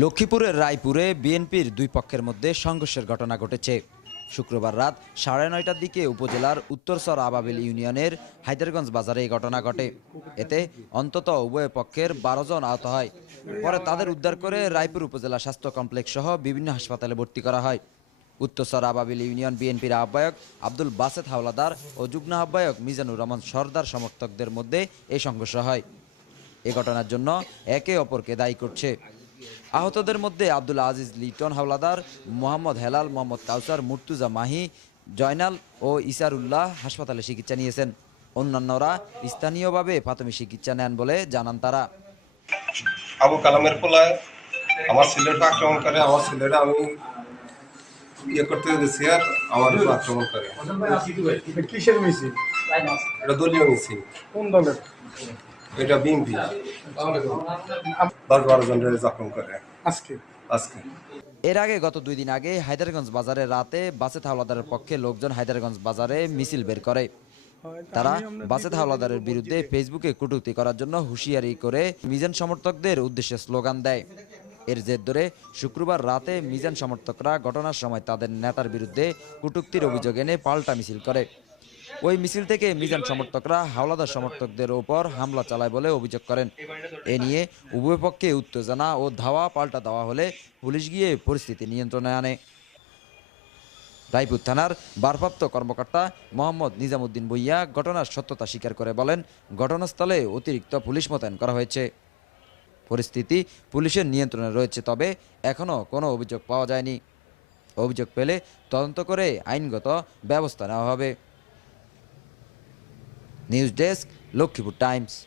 লক্ষ্মীপুরের রায়পুরে বিএনপির দুই পক্ষের মধ্যে সংঘর্ষের ঘটনা ঘটেছে। শুক্রবার রাত সাড়ে নয়টার দিকে উপজেলার উত্তরসর আবাবিল ইউনিয়নের হায়দারগঞ্জ বাজারে এই ঘটনা ঘটে। এতে অন্তত উভয় পক্ষের বারো জন আহত হয়। পরে তাদের উদ্ধার করে রায়পুর উপজেলা স্বাস্থ্য কমপ্লেক্স সহ বিভিন্ন হাসপাতালে ভর্তি করা হয়। উত্তরসর আবাবিল ইউনিয়ন বিএনপির আহ্বায়ক আব্দুল বাসেদ হাওলাদার ও যুগ্ম আহ্বায়ক মিজানুর রহমান সর্দার সমর্থকদের মধ্যে এই সংঘর্ষ হয়। এ ঘটনার জন্য একে অপরকে দায়ী করছে। আহতদের মধ্যে আব্দুল আজিজ লিটন হাওলাদার মোহাম্মদ হেলাল মোহাম্মদ কাউসার মুর্তুজা মাহি জয়নাল ও ইসারুল্লাহ হাসপাতালে চিকিৎসা নিয়েছেন। অন্যান্যরা স্থানীয়ভাবে প্রাথমিক চিকিৎসা নেন বলে জানান তারা। আবু কালামের পোলায় আমার ছেলেটা আক্রমণ করে আমার ছেলেটা আমি ইয়ে করতে গেছি আর আমার উপর আক্রমণ করে। কিসের মিছিল? এটা দলীয় মিছিল। কোন দলের? এটা বিএনপি। দশ বারো জনের জখম করে। আজকে? আজকে। এর আগে গত দুই দিন আগে হায়দারগঞ্জ বাজারে রাতে বাসেত হাওলাদারের পক্ষে লোকজন হায়দারগঞ্জ বাজারে মিছিল বের করে। তারা বাসেত হাওলাদারের বিরুদ্ধে ফেসবুকে কটূক্তি করার জন্য হুঁশিয়ারি করে মিজান সমর্থকদের উদ্দেশ্যে স্লোগান দেয়। এর জের ধরে শুক্রবার রাতে মিজান সমর্থকরা ঘটনার সময় তাদের নেতার বিরুদ্ধে কটূক্তির অভিযোগ এনে পাল্টা মিছিল করে। ওই মিছিল থেকে মিজান সমর্থকরা হাওলাদার সমর্থকদের ওপর হামলা চালায় বলে অভিযোগ করেন। এ নিয়ে উভয় পক্ষে উত্তেজনা ও ধাওয়া পাল্টা দেওয়া হলে পুলিশ গিয়ে পরিস্থিতি নিয়ন্ত্রণে আনে। রায়পুর থানার ভারপ্রাপ্ত কর্মকর্তা মোহাম্মদ নিজামুদ্দিন ভুইয়া ঘটনার সত্যতা স্বীকার করে বলেন ঘটনাস্থলে অতিরিক্ত পুলিশ মোতায়েন করা হয়েছে। পরিস্থিতি পুলিশের নিয়ন্ত্রণে রয়েছে তবে এখনও কোনো অভিযোগ পাওয়া যায়নি। অভিযোগ পেলে তদন্ত করে আইনগত ব্যবস্থা নেওয়া হবে। News Desk, Lucky Times.